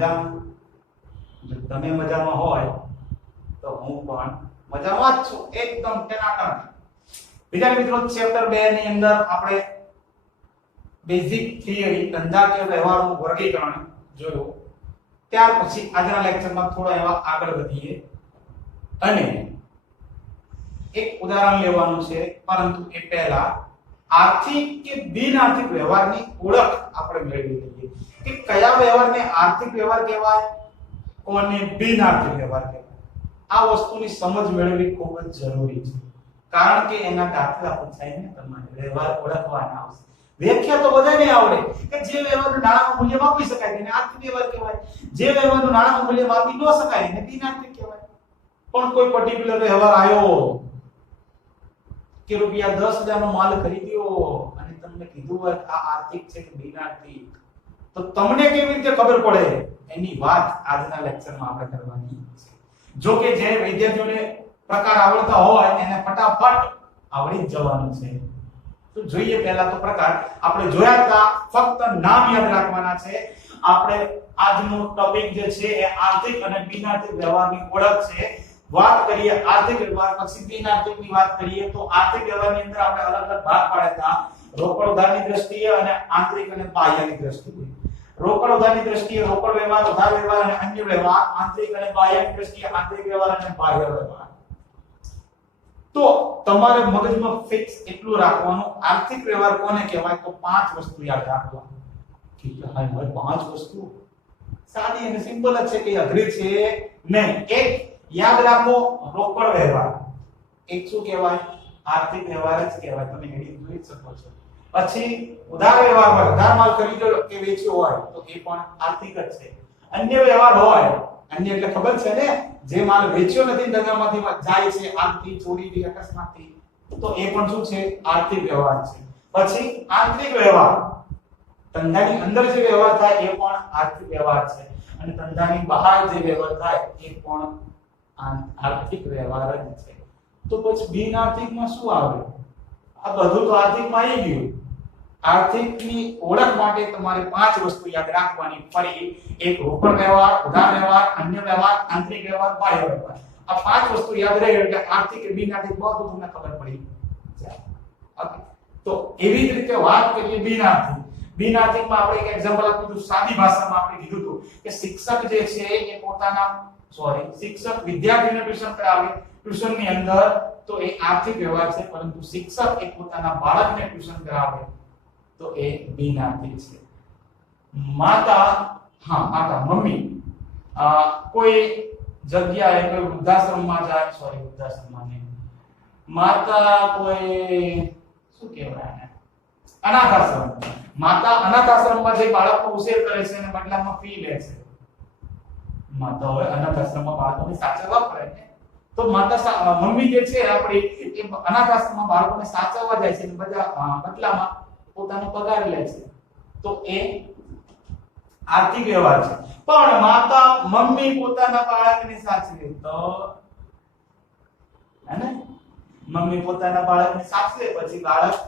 મજામાં? જો તમે મજામાં હોય તો હું પણ મજામાં જ છું, એકદમ ટનાટન. બીજા મિત્રો, ચેપ્ટર 2 ની અંદર આપણે બેઝિક થિયરી ધંધાકીય વ્યવહારનું વર્ગીકરણ જોયું. ત્યાર પછી આજના લેક્ચરમાં થોડા એવા આગળ વધીએ અને એક ઉદાહરણ લેવાનું છે, પરંતુ એ પહેલા આર્થિક કે બિન આર્થિક વ્યવહારની ઓળખ આપણે મેળવી લઈએ કે કયા વ્યવહારને આર્થિક વ્યવહાર કહેવાય, કોને બિન આર્થિક વ્યવહાર કહેવાય. આ વસ્તુની સમજ મેળવવી ખૂબ જ જરૂરી છે, કારણ કે એના દાખલા પૂછાઈને તમારે વ્યવહાર ઓળખવાના આવશે. વ્યાખ્યા તો બધાને આવડે કે જે વ્યવહારનું નાણાંનું મૂલ્ય માપી શકાય તેને આર્થિક વ્યવહાર કહેવાય, જે વ્યવહારનું નાણાંનું મૂલ્ય માપી ન શકાય એને બિન આર્થિક કહેવાય. પણ કોઈ પર્ટિક્યુલર વ્યવહાર આવ્યો કે રૂપિયા 10,000 નો માલ ખરીદ્યો અને તમને કીધું હોય આ આર્થિક છે કે બિન આર્થિક, તો તમને કેવી રીતે ખબર પડે એની વાત આજના લેક્ચરમાં આપણે કરવાની છે. જો કે જે વિદ્યાર્થીઓને પ્રકાર આવડતા હોય એને ફટાફટ આવડી જ જવાનું છે. તો જોઈએ પહેલા તો પ્રકાર આપણે જોયા હતા, ફક્ત નામ યાદ રાખવાના છે. આપણે આજનું ટોપિક જે છે એ આર્થિક અને બિન આર્થિક વ્યવહારની ઓળખ છે. વાત કરીએ આર્થિક વ્યવહાર, પછી બિન આર્થિકની વાત કરીએ તો આર્થિક વ્યવહારની અંદર આપણે અલગ અલગ ભાગ પાડ્યા હતા, રોકડ ઉધારની દ્રષ્ટિએ અને આંતરિક અને બાહ્યની દ્રષ્ટિએ. રોકડ ઉધારની દ્રષ્ટિએ રોકડ વ્યવહાર, ઉધાર વ્યવહાર અને અન્ય વ્યવહાર, આંતરિક અને બાહ્યની દ્રષ્ટિએ આંતરિક વ્યવહાર અને બાહ્ય વ્યવહાર. તો તમારે મગજમાં ફિક્સ એટલું રાખવાનું, આર્થિક વ્યવહાર કોને કહેવાય તો 5 વસ્તુ યાદ રાખવાની. ઠીક છે, હવે 5 વસ્તુ સાદી અને સિમ્પલ જ છે, કે અઘરી છે નહીં. એક યાદ રાખો, રોકડ વ્યવહાર. એક શું કહેવાય? આર્થિક વ્યવહાર જ કહેવાય. તમે હેડિંગ જોઈ શકો છો. પછી ઉધાર વ્યવહાર હોય, ઉધાર માલ ખરીદ્યો કે વેચ્યો હોય તો એ પણ આર્થિક જ છે. અન્ય વ્યવહાર હોય, અન્ય એટલે ખબર છે ને, જે માલ વેચ્યો નથી ધંધામાંથી જાય છે આગથી, ચોરીથી, અકસ્માતથી, તો એ પણ શું છે? આર્થિક વ્યવહાર છે. પછી આંતરિક વ્યવહાર, ધંધાની અંદર જે વ્યવહાર થાય એ પણ આર્થિક વ્યવહાર છે, અને ધંધાની બહાર જે વ્યવહાર થાય એ પણ આર્થિક વ્યવહાર જ છે. તો પછી બિન આર્થિકમાં શું આવે? આ બધું તો આર્થિકમાં આવી ગયું. આર્થિકની ઓળખ માટે તમારે 5 વસ્તુ યાદ રાખવાની. ફરી એક રોકડ વ્યવહાર, ઉધાર વ્યવહાર, અન્ય વ્યવહાર, આંતરિક વ્યવહાર, બાહ્ય વ્યવહાર. આ 5 વસ્તુ યાદ રહે એટલે આર્થિક કે બિન આર્થિક બધું તમને ખબર પડી જાય. ઓકે, તો એવી જ રીતે વાત કરીએ બિન આર્થિક. બિન આર્થિકમાં આપણે એક એક્ઝામ્પલ આપ્યું હતું, સાદી ભાષામાં આપણે કીધું હતું કે શિક્ષક જે છે એ શિક્ષક વિદ્યાર્થીને ટ્યુશન કરાવે. ટ્યુશનની અંદર તો એ આર્થિક વ્યવહાર છે, પરંતુ શિક્ષક એ પોતાના બાળકને ટ્યુશન કરાવે તો એ બિન આર્થિક છે. માતા મમ્મી કોઈ જગ્યાએ કોઈ વૃદ્ધાશ્રમમાં જાય, વૃદ્ધાશ્રમમાં નહીં, માતા કોઈ શું કહેવાય, અનાથ આશ્રમ. માતા અનાથ આશ્રમમાં જઈ બાળકનો ઉછેર કરે છે અને બદલામાં ફી લે છે. માતા હોય અનાથ આશ્રમમાં બાળકોને સાચવવા પડે ને, તો માતા મમ્મી જે છે આપણી એ અનાથ આશ્રમમાં બાળકોને સાચવવા જાય છે અને બદલામાં પોતાનો પગાર લે છે, તો એ આર્થિક વ્યવહાર છે. પણ માતા મમ્મી પોતાના બાળકને સાચવે તો હે, મમ્મી પોતાના બાળકને સાચવે, પછી બાળક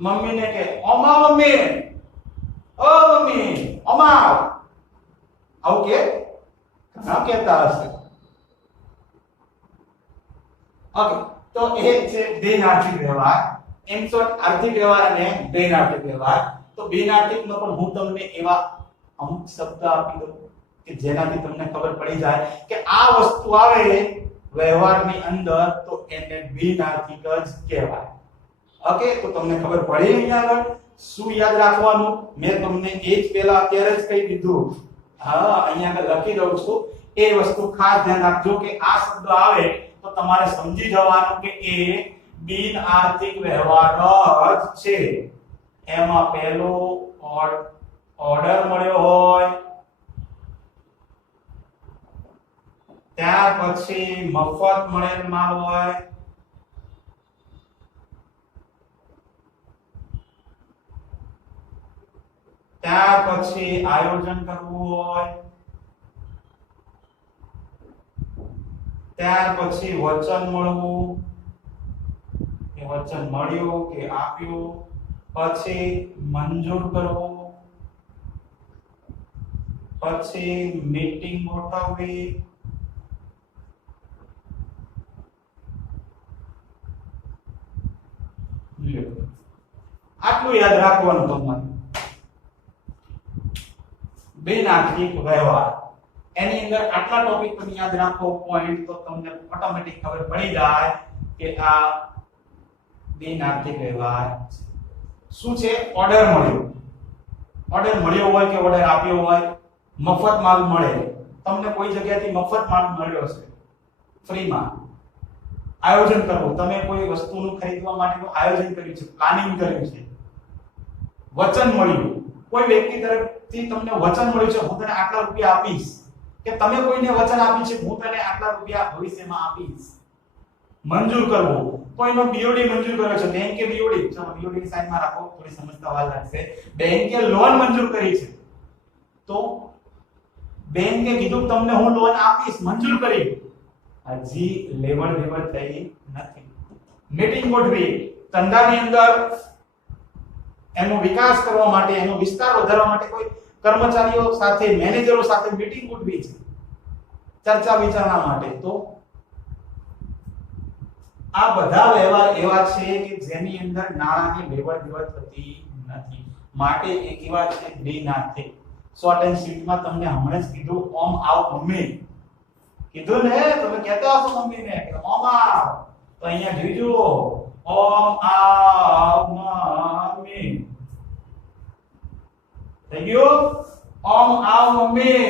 મમ્મીને કહે ઓમા મમ્મી, ઓ મમ્મી ઓમા, આવું કે ઘણા કહેતા હશે. ઓકે, તો એ છે બિન આર્થિક વ્યવહાર. એમ તો આર્થિક વ્યવહાર અને બિન આર્થિક વ્યવહાર. તો બિન આર્થિકનો પણ હું તમને એવા અમુક શબ્દ આપી દઉં કે જેનાથી તમને ખબર પડી જાય કે આ વસ્તુ આવે વ્યવહારની અંદર તો એને બિન આર્થિક જ કહેવાય. ઓકે, તો તમને ખબર પડી અહીંયા આગળ શું યાદ રાખવાનું? મેં તમને એ જ પહેલા અત્યારે જ કહી દીધું. અહીંયા આગળ લખી દઉં છું, એ વસ્તુ ખાસ ધ્યાન રાખજો કે આ શબ્દ આવે તો તમારે સમજી જવાનું કે એ બિન આર્થિક વ્યવહાર જ છે. એમાં પહેલો ઓર્ડર મળ્યો હોય, ત્યાર પછી મફત મળેલ માલ હોય, ત્યાર પછી આયોજન કરવું હોય, ત્યાર પછી વચન મળવું, કે વચન મળ્યું કે આપ્યું, પછી મંજૂર કરવું, પછી મીટિંગ ગોઠવવી, આટલું યાદ રાખવાનું તમારે. બિનઆર્થિક વ્યવહાર, એની અંદર આટલા ટોપિક તમે યાદ રાખો પોઈન્ટ, તો તમને ઓટોમેટિક ખબર પડી જાય કે આ બિનઆર્થિક વ્યવહાર શું છે. ઓર્ડર મળ્યો, ઓર્ડર મળ્યો હોય કે ઓર્ડર આપ્યો હોય, મફત માલ મળે, તમને કોઈ જગ્યાથી મફત માલ મળ્યો છે ફ્રીમાં. આયોજન કરવું, તમે કોઈ વસ્તુનું ખરીદવા માટેનું આયોજન કર્યું છે, પ્લાનિંગ કર્યું છે. વચન મળ્યું, કોઈ વ્યક્તિ તરફથી તમને વચન મળ્યું છે હું તને આટલા રૂપિયા આપીશ, કે તમે કોઈને વચન આપ્યું છે હું તને આટલા રૂપિયા ભવિષ્યમાં આપીશ. મંજૂર કરવું, કોઈનો બીઓડી મંજૂર કર્યો છે, બેંકે બીઓડી, ચલો બીઓડી ની સાઈડમાં રાખો, થોડી સમજતા વાર લાગશે. બેંકે લોન મંજૂર કરી છે, તો બેંકે કીધું તમને હું લોન આપીશ, મંજૂર કરી, હજી લેવડ દેવડ થઈ નથી. મીટિંગ ગોઠવી, ધંધાની અંદર એનો વિકાસ કરવા માટે, એનો વિસ્તાર વધારવા માટે કોઈ કર્મચારીઓ સાથે, મેનેજરો સાથે મીટિંગ ગોઠવી છે ચર્ચા વિચારણા માટે. તો આ બધા વ્યવહાર એવા છે કે જેની અંદર નાણાંની લેવડ દેવડ થતી નથી, માટે એ કેવા છે? બિનઆર્થિક. શોર્ટ એન્ડ સ્વીટમાં તમને હમણાં જ કીધું, ઓમ આવ મમ્મી કીધું ને, તમે કહેતા હશો મમ્મીને કે ઓમ આવ, તો અહીંયા જોઈજો, ઓમ આવ મમ્મી થઈ ગયું. ઓમ આવ મમ્મી,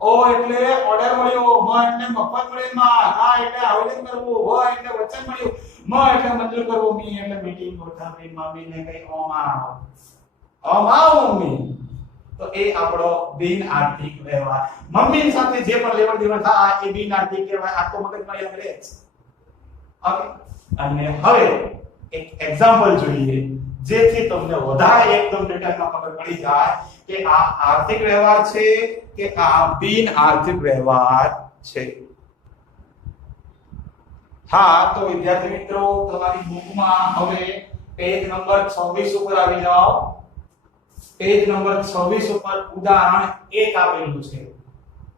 ઓ એટલે ઓર્ડર મળ્યો, મ એટલે મફત મળેમાં, આ એટલે આયોજન કરવું, વ એટલે વચન મળ્યું, મ એટલે મંજૂર કરવું, મી એટલે મીટિંગ ગોઠવવી, મમ્મીને કઈ ઓમ આવ મમ્મી. તો એ આપણો બિનઆર્થિક વ્યવહાર. મમ્મી સાથે જે પણ લેવડ દેવડ થાય એ બિનઆર્થિક કહેવાય. આ તો મગજમાં યાદ રહે છે. ઓકે, અને હવે એક એક્ઝામ્પલ જોઈએ જેથી તમને વધારે એકદમ ડિટેલમાં ખબર પડી જાય કે આ આર્થિક વ્યવહાર છે કે આ બિનઆર્થિક વ્યવહાર છે. હા, તો વિદ્યાર્થી મિત્રો તમારી બુકમાં હવે પેજ નંબર 26 ઉપર આવી જાઓ. પેજ નંબર 26 ઉપર ઉદાહરણ 1 આપેલું છે.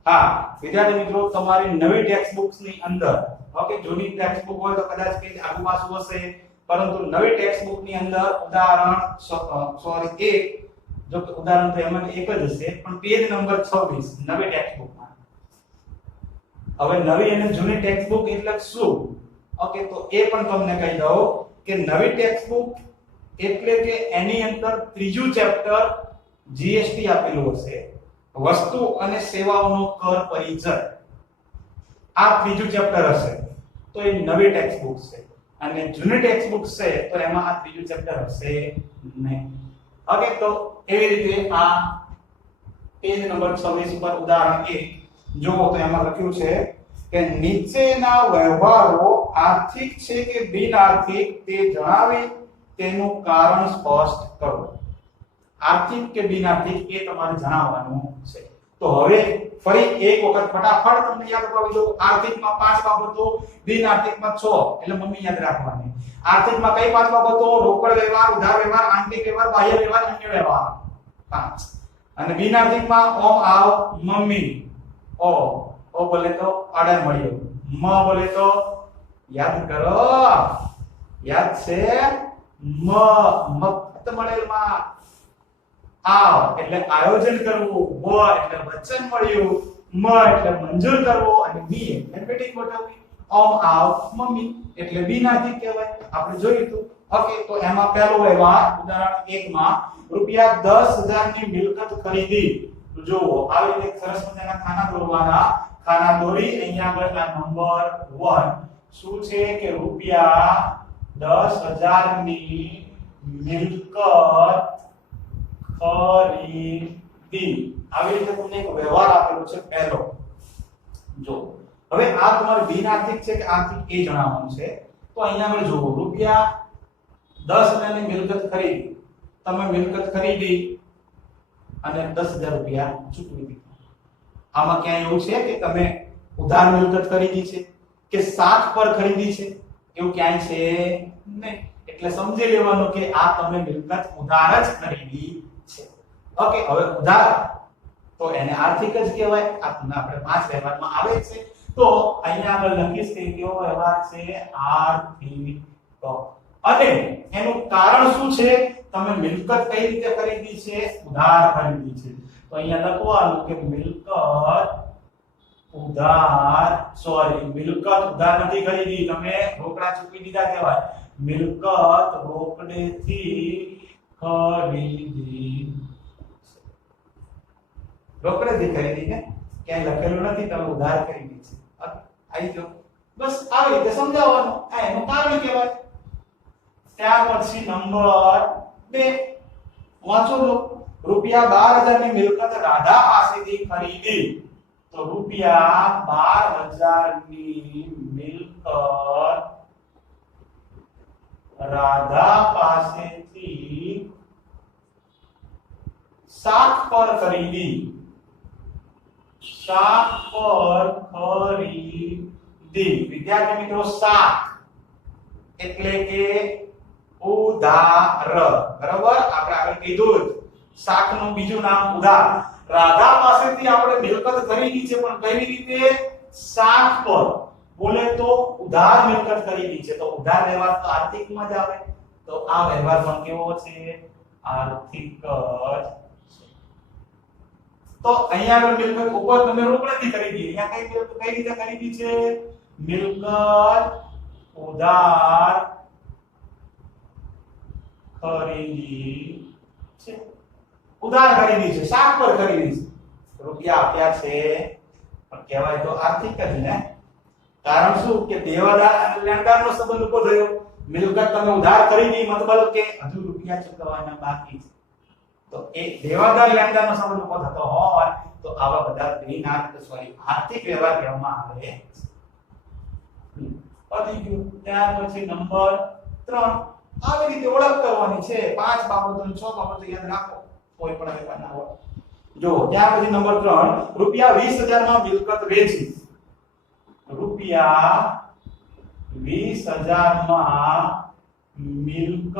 હા વિદ્યાર્થી મિત્રો, તમારી નવી ટેક્સ્ટ બુક્સ ની અંદર, ઓકે, જૂની ટેક્સ્ટ બુક હોય તો કદાચ પેજ આગુ પાછું હશે, પરંતુ નવી ટેક્સ્ટ બુક ની અંદર ઉદાહરણ સોરી 1, જો કે ઉદાહરણ તો એમાં એક જ હશે, પણ પેજ નંબર 26 નવી ટેક્સ્ટ બુકમાં. હવે નવી અને જૂની ટેક્સ્ટ બુક એટલે શું? ઓકે, તો એ પણ તમને કહી દઉં કે નવી ટેક્સ્ટ બુક એટલે કે એની અંદર ત્રીજું ચેપ્ટર જીએસટી આપેલું હશે, વસ્તુ અને સેવાઓનો કર પરિચય. આ ત્રીજું ચેપ્ટર હશે, તો એ નવી ટેક્સ્ટ બુક છે. અને જૂની ટેક્સ્ટ બુક છે તો એમાં આ ત્રીજું ચેપ્ટર હશે નહીં. ઓકે, તો એવી રીતે આ પેજ નંબર 26 ઉપર ઉદાહરણ 1 જુઓ તો એમાં લખ્યું છે કે નીચેના વ્યવહારો આર્થિક છે કે બિનઆર્થિક તે જણાવી તેનું કારણ સ્પષ્ટ કરો. આર્થિક કે બિનઆર્થિક એ તમારે જણાવવાનું છે. તો હવે ફરી એક વખત ફટાફટ તમને યાદ અપાવી દઉં. આર્થિકમાં 5 બાબતો, બિનઆર્થિકમાં 6, એટલે મમ્મી યાદ રાખવાની. આર્થિકમાં કઈ 5 બાબતો? રોકડ વ્યવહાર, ઉધાર વ્યવહાર, આંતરિક વ્યવહાર, બાહ્ય વ્યવહાર, અન્ય વ્યવહાર, 5. અને બિનઆર્થિકમાં ઓમ આવ મમ્મી, ઓ બોલે તો ઓર્ડર મળ્યો, મ બોલે તો યાદ કરો, યાદ છે, મફત મળેલમાં, આવ એટલે આયોજન કરવું, વ એટલે વચન મળ્યું, મ એટલે મંજૂર કરવો, અને મી એટલે મીટિંગ ગોઠવવી. ઓમ આવ મમ્મી એટલે બિનઆર્થિક કહેવાય, આપણે જોયું હતું. ઓકે, તો એમાં પહેલો વ્યવહાર ઉદાહરણ 1 માં રૂપિયા 10,000 ની મિલકત ખરીદી. જુઓ આવી રીતે સરસ મજાના ખાના દોરવાના, ખાના દોરી અહીંયા આગળ આ નંબર 1 શું છે કે રૂપિયા 10,000 ની મિલકત ખરીદી. આવી રીતે તમને એક વ્યવહાર આપેલો છે પહેલો. જો હવે આ તમારે બિનઆર્થિક છે કે આર્થિક એ જણાવવાનું છે. તો અહીંયા આગળ જુઓ રૂપિયા 10,000 ની મિલકત ખરીદી. તમે મિલકત ખરીદી અને 10,000 રૂપિયા ચૂકવી દીધા. આમાં ક્યાં એવું છે કે તમે ઉધાર મિલકત ખરીદી છે કે સાથ પર ખરીદી છે? એવું ક્યાંય છે નહીં. એટલે સમજી લેવાનું કે આ તમે મિલકત ઉધાર જ ખરીદી છે. ઓકે, હવે ઉધાર તો એને આર્થિક જ કહેવાય. આ આપણે 5 વ્યવહારમાં આવે છે. તો અહીંયા આગળ લખીશ કે કયો વ્યવહાર છે? આર્થિક. અને એનું કારણ શું છે? તમે મિલકત કઈ રીતે ખરીદી છે? ઉધાર ખરીદી છે. તો અહીંયા લખવાનું કે મિલકત ઉધાર નથી ખરીદી, તમે રોકડા ચૂકવી દીધા કહેવાય. મિલકત રોકડેથી ખરીદી. રોકડેથી ખરીદી ને ક્યાંય લખેલું નથી, તમે ઉધાર ખરીદી છે. આવી ગયો. બસ આવી રીતે સમજાવવાનું. આ એનું કારણ કહેવાય. ત્યાર પછી નંબર 2 વાંચો લો. રૂપિયા 12,000 ની મિલકત રાધા પાસેથી ખરીદી. તો રૂપિયા 12,000 ની મિલકત રાધા પાસેથી શાક પર ખરીદી. શાક પર ખરીદી. વિદ્યાર્થી મિત્રો, શાક એટલે કે ઉધાર. બરાબર? આપણે આગળ કીધું શાકનું બીજું નામ ઉધાર. રાધા પાસેથી આપણે મિલકત ખરીદી છે, પણ કેવી રીતે? શાક પર. બોલે તો ઉધાર મિલકત ખરીદી છે. તો ઉધાર વ્યવહાર તો આર્થિકમાં જ આવે. તો આ વ્યવહાર પણ કેવો છે? આર્થિક જ છે. તો અહીંયા આગળ મિલકત ઉપર તમે રોકડેથી ખરીદી. અહીંયા કઈ મિલકત કઈ રીતે ખરીદી છે? મિલકત ઉધાર ખરીદી છે. ઉધાર ખરીદી છે, શાક પર ખરીદી છે. રૂપિયા આપ્યા છે, પણ કહેવાય તો આર્થિક જ ને. કારણ શું? કે દેવાદાર અને લેણદારનો સંબંધ ઉભો થયો. મિલકત તમે ઉધાર ખરીદી, મતલબ કે હજુ રૂપિયા ચૂકવવાના બાકી છે. તો એ દેવાદાર લેણદારનો સંબંધ ઉભો થતો હોય તો આવા બધા આર્થિક વ્યવહાર કહેવામાં આવે છે. પતી ગયું. ત્યાર પછી નંબર 3 આવી રીતે ઓળખ કરવાની છે. 5 બાબતો અને 6 બાબતો યાદ રાખો, કોઈ પણ વ્યવહાર ના હોય. જો ત્યાર પછી નંબર 3, રૂપિયા 20,000 માં મિલકત વેચી. રૂપિયા 20,000 માં મિલકત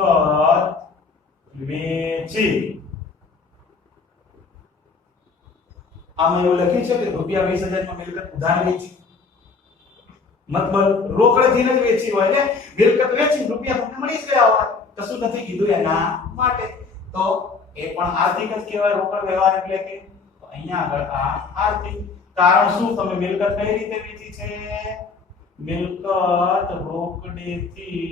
વેચી. આમાં એવું લખ્યું છે કે રૂપિયા 20,000 માં મિલકત ઉધાર વેચી. મતલબ રોકડેથી જ વેચી હોય ને. મિલકત વેચી રૂપિયા તમને મળી જ ગયા હોય, કશું નથી કીધું એના માટે. તો એ પણ આર્થિક જ કહેવાય. રોકડ વ્યવહાર એટલે કે તો અહીંયા આગળ આ આર્થિક. કારણ શું? તમે મિલકત કઈ રીતે વેચી છે? મિલકત રોકડેથી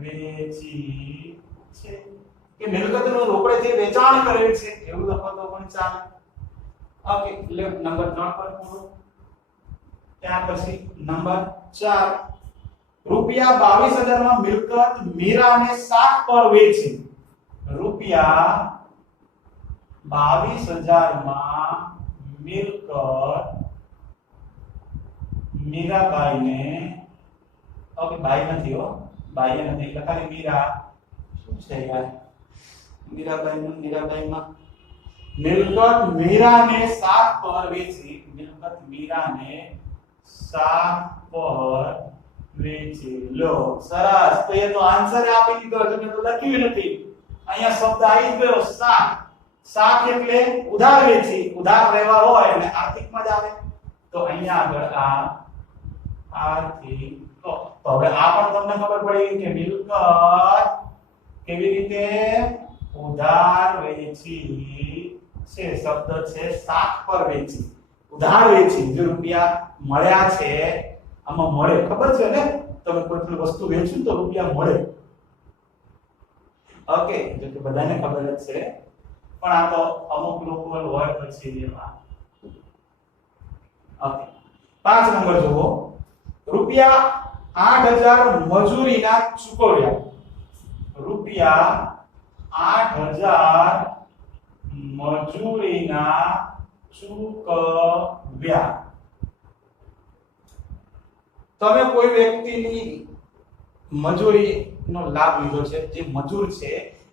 વેચી છે. કે મિલકતનું રોકડેથી વેચાણ કરેલ છે એવું લખો તો પણ ચાલે. ઓકે, એટલે નંબર 3 પર પૂરો. ત્યાર પછી નંબર 4, રૂપિયા 22,000 માં મિલકત મીરાને શાક પર વેચી. રૂપિયા 22,000 માં મિલકત મીરાબાઈને, ઓકે બાઈ નથી હો, બાઈ નથી એટલે ખાલી મીરા. શું છે યાર? મીરાબાઈમાં મિલકત મીરાને શાક પર વેચી. મિલકત મીરાને શાક પર વેચી. લો સરસ. તો એ તો આન્સર આપી દીધો, હજુ મેં તો લખ્યું નથી. અહીંયા શબ્દ આવી ગયો શાક. શાક એટલે ઉધાર વેચી. ઉધાર વ્યવહાર હોય એટલે આર્થિકમાં જ આવે. તો અહીંયા આગળ આ આર્થિક. તો હવે આ પણ તમને ખબર પડી કે મિલકત કેવી રીતે ઉધાર વેચી છે. શબ્દ છે શાક પર વેચી. ઉધાર વેચી. જો રૂપિયા મળ્યા છે, આમાં મળે ખબર છે ને, તમે કોઈ વસ્તુ વેચો તો રૂપિયા મળે. ઓકે, જો કે બધાને ખબર જ છે, પણ આ તો અમુક લોકો હોય પછી એમાં. ઓકે, 5 નંબર જુઓ. રૂપિયા 8,000 મજૂરીના ચૂકવ્યા. રૂપિયા 8,000 મજૂરીના ચૂકવ્યા. તમે કોઈ વ્યક્તિની મજૂરીનો લાભ લીધો છે. જે મજૂર છે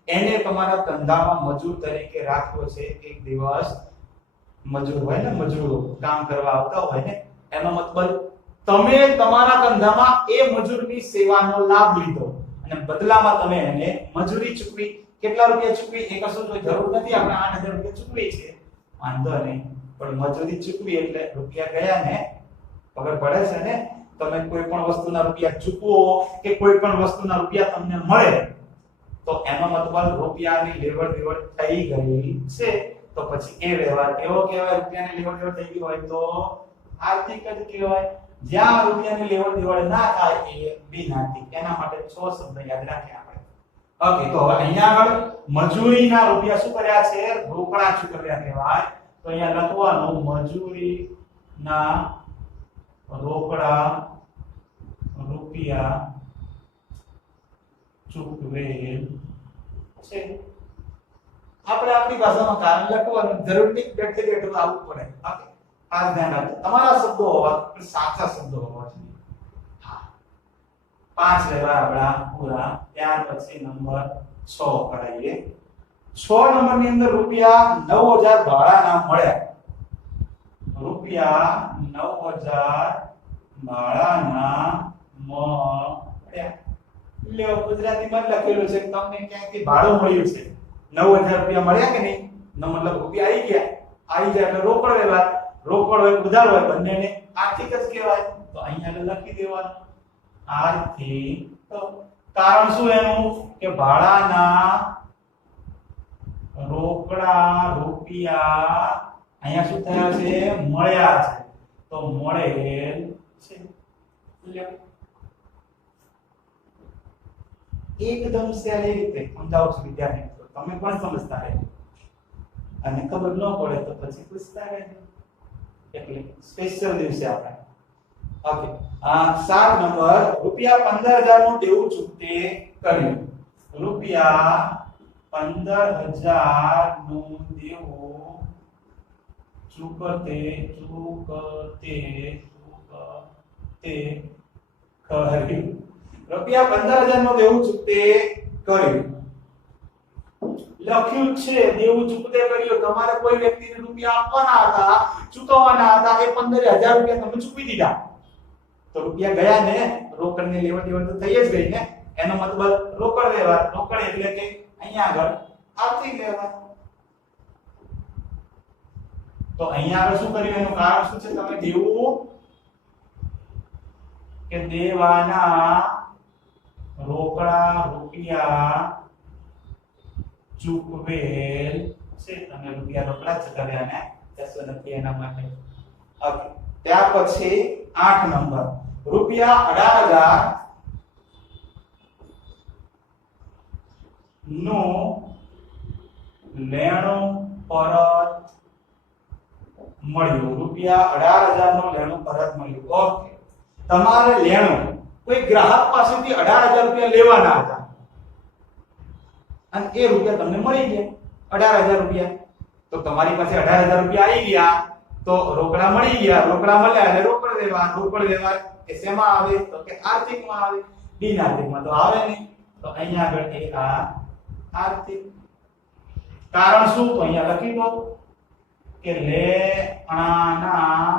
એને તમારા ધંધામાં મજૂર તરીકે રાખ્યો છે. એક દિવસ મજૂર હોય ને, મજૂરો કામ કરવા આવતા હોય ને, એનો મતલબ તમે તમારા ધંધામાં એ મજૂરની સેવાનો લાભ લીધો અને બદલામાં તમે એને મજૂરી ચૂકવી. કેટલા રૂપિયા ચૂકવી એ કશું કોઈ જરૂર નથી, આપણે 8,000 રૂપિયા ચૂકવી છે. વાંધો નહીં, પણ મજૂરી ચૂકવી એટલે રૂપિયા ગયા ને, ખબર પડે છે ને? તમે કોઈ પણ વસ્તુના રૂપિયા ચૂકવો કે કોઈ પણ વસ્તુના રૂપિયા તમને મળે તો એનો મતલબ રૂપિયાની લેવડ દેવડ થઈ ગઈ છે, તો પછી એ વ્યવહાર કેવો કહેવાય? રૂપિયાની લેવડ દેવડ થઈ ગઈ હોય તો આર્થિક જ કહેવાય. જ્યાં રૂપિયાની લેવડ દેવડ ના થાય એ બિનઆર્થિક. એના માટે 6 શબ્દ યાદ રાખ્યા આપણે. ઓકે, તો હવે અહીંયા આગળ મજૂરીના રૂપિયા શું કર્યા છે? રોકડા ચૂકવ્યા કહેવાય. તો અહીંયા લખવાનું મજૂરીના રોકડા રૂપિયા ચૂકવેલ છે. આપણે આપણી ભાષામાં કારણ લખવાનું જરૂર નહીં, બેઠે બેઠું આવવું પડે. ઓકે, આ ધ્યાન રાખજો. તમારા શબ્દો હોવા પણ સાચા શબ્દો હોવા જોઈએ. હા, 5 લેવા આપણા પૂરા. ત્યાર પછી નંબર 6 કરાઈએ. 6 નંબરની અંદર રૂપિયા 9000 ભાડાના મળ્યા. રૂપિયા 9000 ભાડાના મળ્યા. લ્યો, ગુજરાતીમાં જ લખેલું છે કે તમને ક્યાંકથી ભાડું મળ્યું છે. 9000 રૂપિયા મળ્યા કે નહીં? નો મતલબ રૂપિયા આવી ગયા. આવી જાય એટલે રોકડ વ્યવહાર. રોકડ હોય ઉધાર હોય બંનેને આર્થિક જ કહેવાય. તો અહીંયા લખી દેવાનું આર્થિક. તો કારણ શું એનું? કે ભાડાના રોકડા રૂપિયા અહીંયા શું થયા છે? મળ્યા છે. તો મળેલ છે. લ્યો, એકદમ સહેલી રીતે સમજાવું છું વિદ્યાર્થી મિત્રો, તમે પણ સમજતા રહે અને ખબર ન પડે તો પછી પૂછતા રહેજો. એટલે સ્પેશિયલ દિવસે આપણે. ઓકે, 7 નંબર રૂપિયા 15000 નું દેવું ચૂકતે કર્યું. રૂપિયા 15000 નું દેવું ચૂકતે કર્યું. રૂપિયા 15000 નું દેવું ચૂકતે કર્યું. લખ્યું છે દેવું ચૂકતે કર્યું. તમારે કોઈ વ્યક્તિને રૂપિયા આપવાના હતા, ચૂકવવાના હતા, એ 15000 રૂપિયા તમે ચૂકવી દીધા. તો રૂપિયા ગયા ને, રોકડની લેવડ દેવડ તો થઈ જ ગઈ ને. એનો મતલબ રોકડ વ્યવહાર. રોકડ એટલે કે અહીંયા આગળ આર્થિક વ્યવહાર. તો અહીંયા આગળ શું કર્યું? એનું કારણ શું છે? તમે દેવું કે દેવાના રોકડા રૂપિયા ચૂકવેલ છે. તમે રૂપિયા રોકડા ચૂકવ્યા ને, કશું નથી એના માટે. ઓકે, ત્યાર પછી 8 નંબર રૂપિયા 18000 નું લેણું પરત મળ્યું. રૂપિયા 18000 નું લેણું પરત મળ્યું. ઓકે, તમારે લેણું કોઈ ગ્રાહક પાસેથી 18000 રૂપિયા લેવાના હતા અને એ રૂપિયા તમને મળી ગયા 18000 રૂપિયા. તો તમારી પાસે 18000 રૂપિયા આવી ગયા તો રોકડા મળી ગયા. રોકડા મળ્યા એટલે રોકડ વ્યવહાર. રોકડ વ્યવહાર એ શેમાં આવે? તો કે આર્થિકમાં આવે. બિન આર્થિકમાં તો આવે નહીં. તો અહીંયા આગળ એ આર્થિક. કારણ શું? તો અહીંયા લખી દો કે લેણાના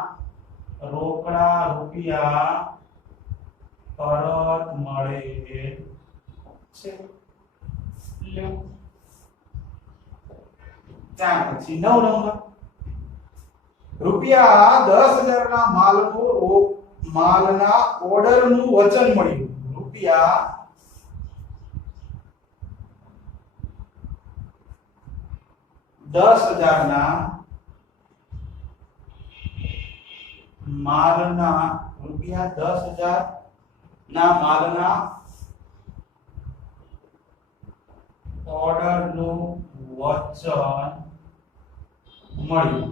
રોકડા રૂપિયા પરત મળે છે. લ્યો, ત્યાર પછી 9 નંબર રૂપિયા 10000 ના માલના ઓર્ડરનું વચન મળ્યું. રૂપિયા 10000 ના માલના રૂપિયા 10000 ના માલના ઓર્ડરનું વચન મળ્યું.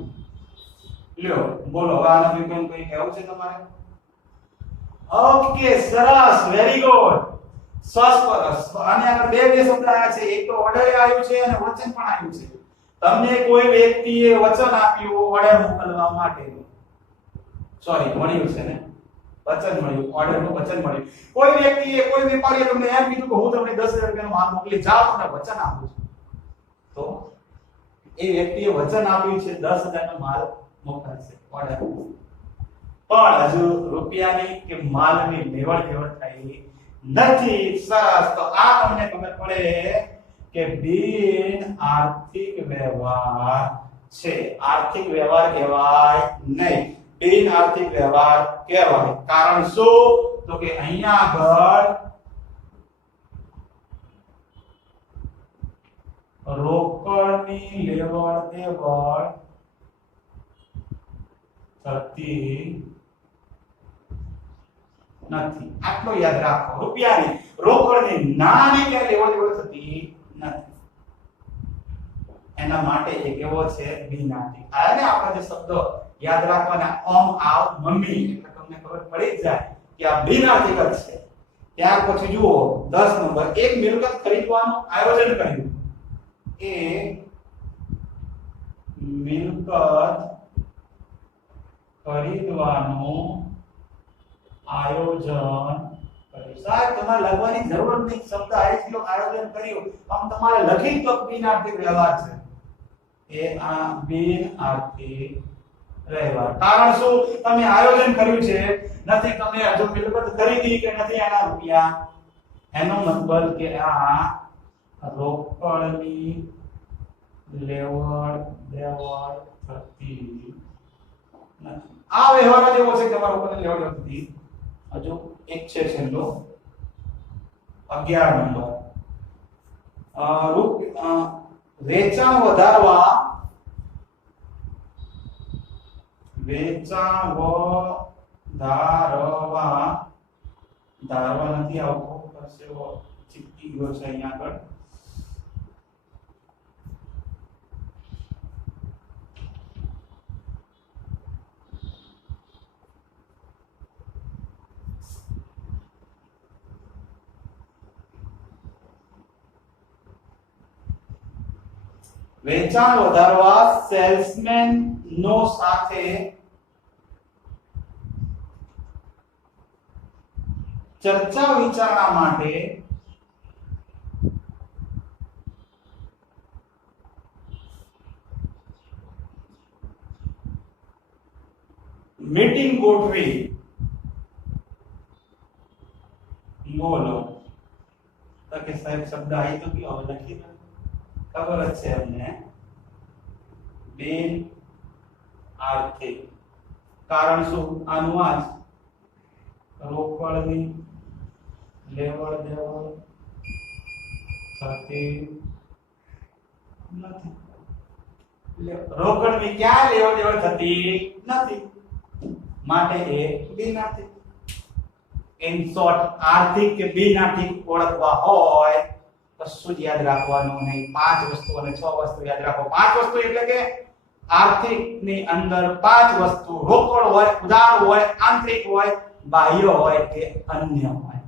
લ્યો, બોલો હવે આના વિશે કંઈ કહેવું છે તમારે? ઓકે, સરસ, વેરી ગુડ. સરસ. આને આગળ બે શબ્દ આવ્યા છે. એક તો ઓર્ડર આવ્યું છે અને વચન પણ આવ્યું છે. તમને કોઈ વ્યક્તિએ વચન આપ્યું ઓર્ડર મોકલવા માટે. સોરી, મળ્યું છે ને, વચન મળ્યું. ઓર્ડરનું વચન મળ્યું. કોઈ વ્યક્તિએ, કોઈ વેપારીએ તમને એમ કીધું કે હું તમને 10000 રૂપિયાનો માલ મોકલી જાવ, તમને વચન આપું છું. તો એ વ્યક્તિએ વચન આપ્યું છે 10000 નો માલ મોકલશે, ઓર્ડર. પણ હજુ રૂપિયાની કે માલની લેવડ દેવડ થઈ નથી. સરસ. તો આ તમને ખબર પડે કે બિન આર્થિક વ્યવહાર છે આર્થિક વ્યવહાર કહેવાય નહીં, બિન આર્થિક વ્યવહાર કહેવાય. કારણ શું? તો કે અહીંયા આગળ રોકડની લેવડ દેવડ થતી નથી. આટલો યાદ રાખો. રૂપિયાની રોકડની નાની કે લેવડ દેવડ થતી નથી. એના માટે એ કેવો છે? બિન આર્થિક. આને આપણે જે શબ્દ યાદ રાખવાના ઓમ આવ મમ્મી એટલે તમને ખબર પડી જ જાય કે આ બિન આર્થિક જ છે. ત્યાર પછી જુઓ 10 નંબર, એક મિલકત ખરીદવાનું આયોજન કર્યું. એ મિલકત ખરીદવાનું આયોજન કર્યું. સાહેબ તમારે લખવાની જરૂર નથી, શબ્દ આવી ગયો આયોજન કર્યું, આમ તમારે લખી તો બિન આર્થિક વ્યવહાર છે. એ આ બિન આર્થિક વ્યવહાર. કારણ શું? તમે આયોજન કર્યું છે, નથી તમે હજુ મિલકત ખરીદી કે નથી આના રૂપિયા. એનો મતલબ કે આ રોકડની લેવડ દેવડ થતી નથી. આ વ્યવહાર જ એવો છે કે તમારો રોકડની લેવડ દેવડ થતી. હજુ એક છે છેલ્લો 11 નંબર. વેચાણ વધારવા ધારવા નથી આવતો, પરસેવો ચીપકી ગયો છે અહીંયા આગળ. વેચાણ વધારવા સેલ્સમેન નો સાથે ચર્ચા વિચારણા માટે મીટિંગ ગોઠવી. બોલો તો કે સાહેબ શબ્દ આવી તો કયો લખી દો. ખબર જ છે અમને બિન આર્થિક. કારણ શું? આનું આ રોકડની લેવડ દેવડ થતી નથી. રોકડની ક્યાં લેવડ દેવડ થતી નથી, માટે એ બિન આર્થિક. ઇન શોર્ટ આર્થિક કે બિન આર્થિક ઓળખવા હોય કશું જ યાદ રાખવાનું નહીં. 5 વસ્તુ અને 6 વસ્તુ યાદ રાખો. 5 વસ્તુ એટલે કે આર્થિક ની અંદર 5 વસ્તુ રોકડ હોય, ઉધાર હોય, આંતરિક હોય, બાહ્ય હોય કે અન્ય હોય,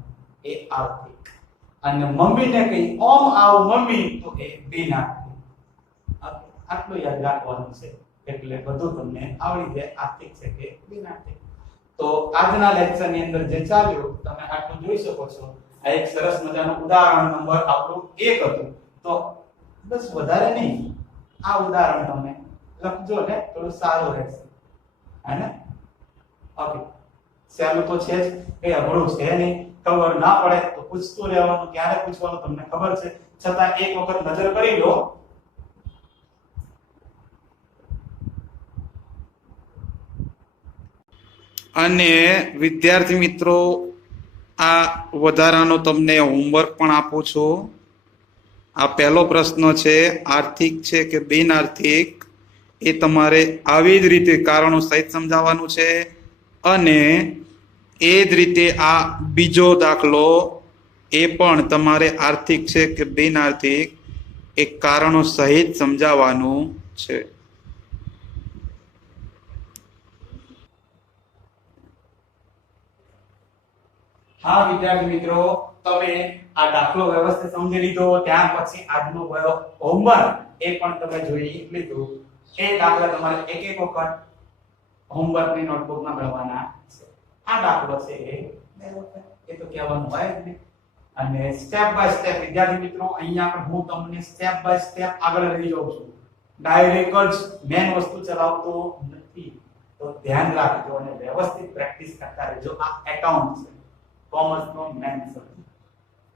એ આર્થિક. અને મમ્મીને કઈ ઓમ આવ મમ્મી તો એ બિન આર્થિક. આટલું યાદ રાખવાનું છે એટલે બધું તમને આવડી જાય આર્થિક છે કે બિન આર્થિક. તો આજના લેક્ચર ની અંદર જે ચાલ્યું તમે આટલું જોઈ શકો છો. આ એક સરસ મજાનું ઉદાહરણ નંબર આપણું 1 હતું. તો બસ વધારે નહીં, આ ઉદાહરણ તમે લખજો ને થોડું સારું રહેશે. હે ઓકે, સહેલું તો છે જ, કઈ અઘરું છે નહીં. ખબર ના પડે તો પૂછતું રહેવાનું, ક્યારે પૂછવાનું તમને ખબર છે, છતાં એક વખત નજર કરી લો. અને વિદ્યાર્થી મિત્રો, આ વધારાનો તમને હોમવર્ક પણ આપું છું. આ પહેલો પ્રશ્ન છે, આર્થિક છે કે બિન આર્થિક, એ તમારે આવી જ રીતે કારણો સહિત સમજાવવાનું છે. અને એ જ રીતે આ બીજો દાખલો, એ પણ તમારે આર્થિક છે કે બિન આર્થિક એ કારણો સહિત સમજાવવાનું છે. હા વિદ્યાર્થી મિત્રો, તમે આ દાખલો વ્યવસ્થિત સમજી લીધો. ત્યાર પછી આજનો હોમવર્ક એ પણ તમે જોઈ લીધું. એ દાખલા તમારે એક એક વખત હોમવર્કની નોટબુકમાં ગણવાના છે. આ દાખલો છે એ તો કહેવાનું હોય જ નહીં. અને સ્ટેપ બાય સ્ટેપ વિદ્યાર્થી મિત્રો, અહીંયા પણ હું તમને સ્ટેપ બાય સ્ટેપ આગળ લઈ જાઉં છું. ડાયરેક્ટ જ મેન વસ્તુ ચલાવતો નથી. તો ધ્યાન રાખજો અને વ્યવસ્થિત પ્રેક્ટિસ કરતા રહેજો. આ એકાઉન્ટ છે, કોમર્સ નો મેન સબ્જેક્ટ.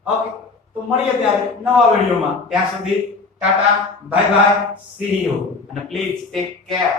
ઓકે, તો મળીએ ત્યારે નવા વિડિયોમાં. ત્યાં સુધી Tata bye bye see you અને પ્લીઝ ટેક કેર.